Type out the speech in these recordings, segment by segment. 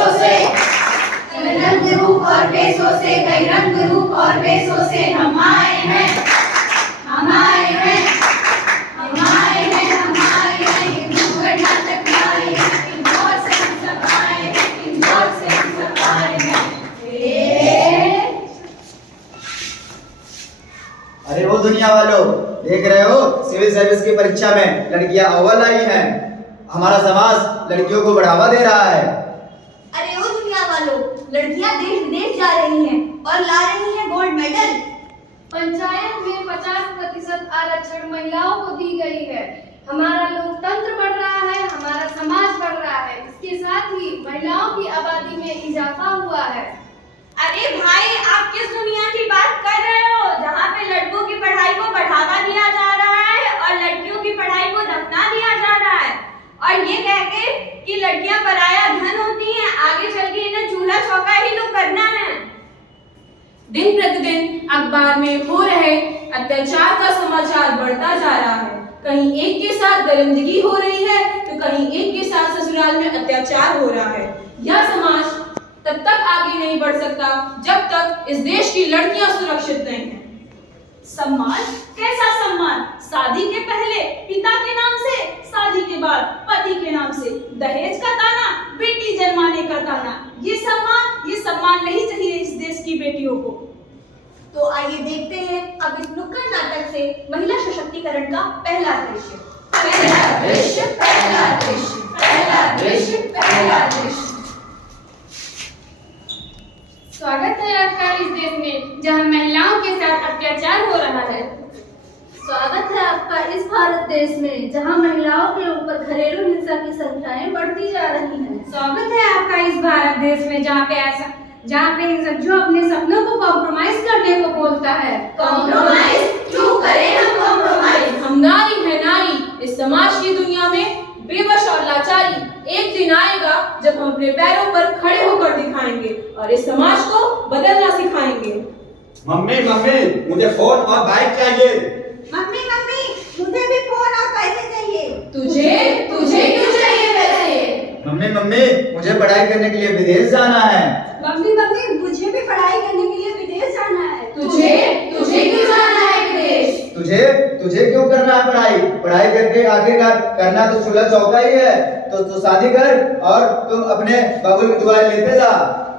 वेशों से, रंग रूप और वेशों से, कई रंग रूप और वेशों से हम आए हैं, हम आए हैं, हम आए हैं, हम आए हैं, ये नुक्कड़ नाटक में आए हैं, इंदौर से हम सब आए हैं, इंदौर से हम सब आए हैं। अरे वो दुनिया वालों, देख रहे हो सिविल सर्विस की परीक्षा में लड़कियां अव्वल आई हैं। हमारा समाज लड़कियों को बढ़ावा दे रहा है। अरे ओ दुनिया वालों, लड़कियां देश विदेश जा रही हैं और ला रही हैं गोल्ड मेडल। पंचायत में 50% आरक्षण महिलाओं को दी गई है। हमारा लोकतंत्र बढ़ रहा है, हमारा समाज बढ़ रहा है। इसके साथ ही महिलाओं की आबादी में इजाफा हुआ है। अरे भाई, आप किस दुनिया की बात कर रहे हो जहाँ पे लड़कों की पढ़ाई को बढ़ावा दिया जा रहा है और लड़कियों की पढ़ाई को दफना दिया जा रहा है, और ये कह के कि लड़कियां पराया धन होती हैं, आगे चल के इन्हें चूल्हा चौका ही तो करना है। दिन प्रतिदिन अखबार में हो रहे अत्याचार का समाचार बढ़ता जा रहा है। कहीं एक के साथ दरिंदगी हो रही है तो कहीं एक के साथ ससुराल में अत्याचार हो रहा है। यह समाज तब तक आगे नहीं बढ़ सकता जब तक इस देश की लड़कियां सुरक्षित नहीं हैं। सम्मान? कैसा सम्मान? शादी के पहले पिता के नाम से, शादी के बाद पति के नाम से, दहेज का ताना, बेटी जन्माने का ताना। ये सम्मान नहीं चाहिए इस देश की बेटियों को। तो आइए देखते हैं अब इस नुक्कड़ नाटक से महिला सशक्तिकरण का पहला दृश्य। पहला दृश्य, पहला दृश्य, पहला दृश्य, पहला दृश्य। स्वागत है आपका इस देश में जहां महिलाओं के साथ अत्याचार हो रहा है। स्वागत है आपका इस भारत देश में जहां महिलाओं के ऊपर घरेलू हिंसा की संख्याएं बढ़ती जा रही हैं। स्वागत है आपका इस भारत देश में जहाँ पे जो अपने सपनों को कॉम्प्रोमाइज करने को बोलता है। कॉम्प्रोमाइज? क्यों करें हम कॉम्प्रोमाइज? हम नारी है नारी। इस समाज की दुनिया में बेबस और लाचारी एक दिन आएगा जब हम अपने पैरों पर खड़े होकर दिखाएंगे और इस समाज को बदलना सिखाएंगे। मम्मी मम्मी, मुझे फोन और बाइक चाहिए। मम्मी मम्मी, मुझे भी फोन और पैसे चाहिए। तुझे क्यों चाहिए पैसे? मम्मी मम्मी, मुझे पढ़ाई करने के लिए विदेश जाना है। मम्मी मम्मी, मुझे भी पढ़ाई करने के लिए विदेश जाना है। तुझे क्यों जाना है विदेश? तुझे क्यों करना है पढ़ाई? पढ़ाई करके आखिरकार करना तो चूल्हा चौका ही है। तो शादी कर और तुम अपने बाबुल की दुआएं लेते जा।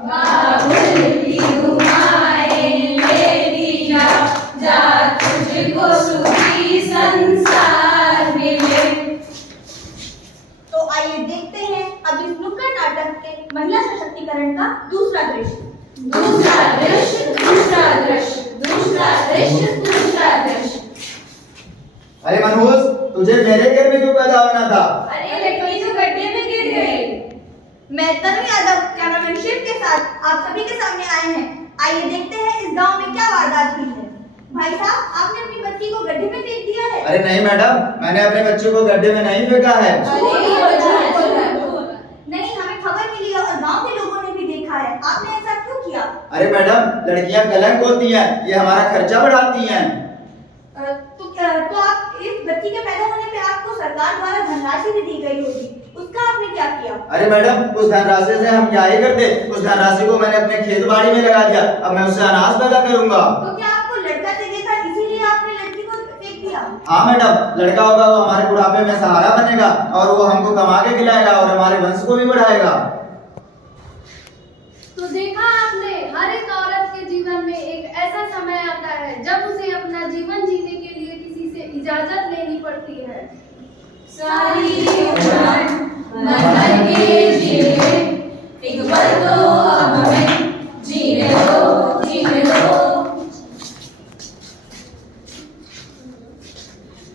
बाबुल की दुआएं लेती जा, जा तुझको सुखी संसार मिले। तो आइए देखते हैं अब इस नुक्कड़ नाटक के महिला सशक्तिकरण का दूसरा दृश्य। दूसरा दृश्य, दूसरा दृश्य, दूसरा दृश्य, दूसरा दृश्य। अरे मनहूस, तुझे मेरे घर में क्यों पैदा होना था? अरे लड़की जो गड्ढे में गिर गई। मैं तनु यादव कैमरामैन शिव के साथ आप सभी के सामने आए हैं। आइए देखते हैं इस गांव में क्या वारदात हुई है। भाई साहब, आपने अपनी बच्ची को गड्ढे में फेंक दिया है। अरे नहीं मैडम, मैंने अपने बच्चे को गड्ढे में नहीं फेंका है। नहीं, हमें खबर मिली है और गांव के लोगों ने भी देखा है। आपने ऐसा क्यों किया? अरे मैडम, लड़कियां कलंक होती हैं, ये हमारा खर्चा बढ़ाती हैं। तो आप इस बच्ची के पैदा होने पे आपको सरकार द्वारा धनराशि भी दी गई होगी, उसका आपने क्या किया? अरे मैडम, उस धनराशि से हम क्या ही करते? उस धनराशि को मैंने अपने खेत बाड़ी में लगा दिया। अब मैं उससे अनाज पैदा करूंगा। तो क्या आपको लड़का चाहिए था, इसीलिए आपने लड़की को फेंक दिया? हाँ मैडम, लड़का होगा वो हमारे बुढ़ापे में सहारा बनेगा और वो हमको कमा के खिलाएगा और हमारे वंश को भी बढ़ाएगा। तो देखा आपने, हर एक औरत के जीवन में एक ऐसा समय आता है जब उसे अपना जीवन जीने के लिए किसी से इजाजत लेनी पड़ती है। सारी उम्र मर के जिए, एक पल तो अब हमें जीने दो, जीने दो।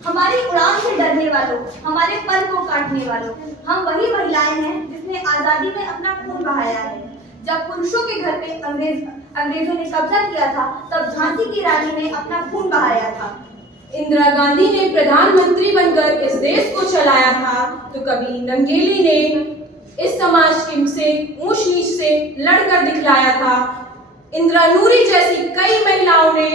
हमारी उड़ान से डरने वालों, हमारे पर को काटने वालों, हम वही महिलाएं हैं जिसने आजादी में अपना खून बहाया है। जब पुरुषों के घर पे अंग्रेजों ने कब्जा किया था, तब झांसी की रानी ने अपना खून बहाया था। इंदिरा गांधी ने प्रधानमंत्री बनकर इस देश को चलाया था, तो कभी नंगेली ने इस समाज से ऊंच नीच से लड़कर दिखलाया था। इंदिरा नूरी जैसी कई महिलाओं ने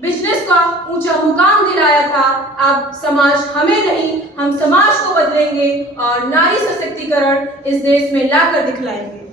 बिजनेस का ऊंचा मुकाम दिलाया था। अब समाज हमें नहीं, हम समाज को बदलेंगे और नारी सशक्तिकरण इस देश में लाकर दिखलाएंगे।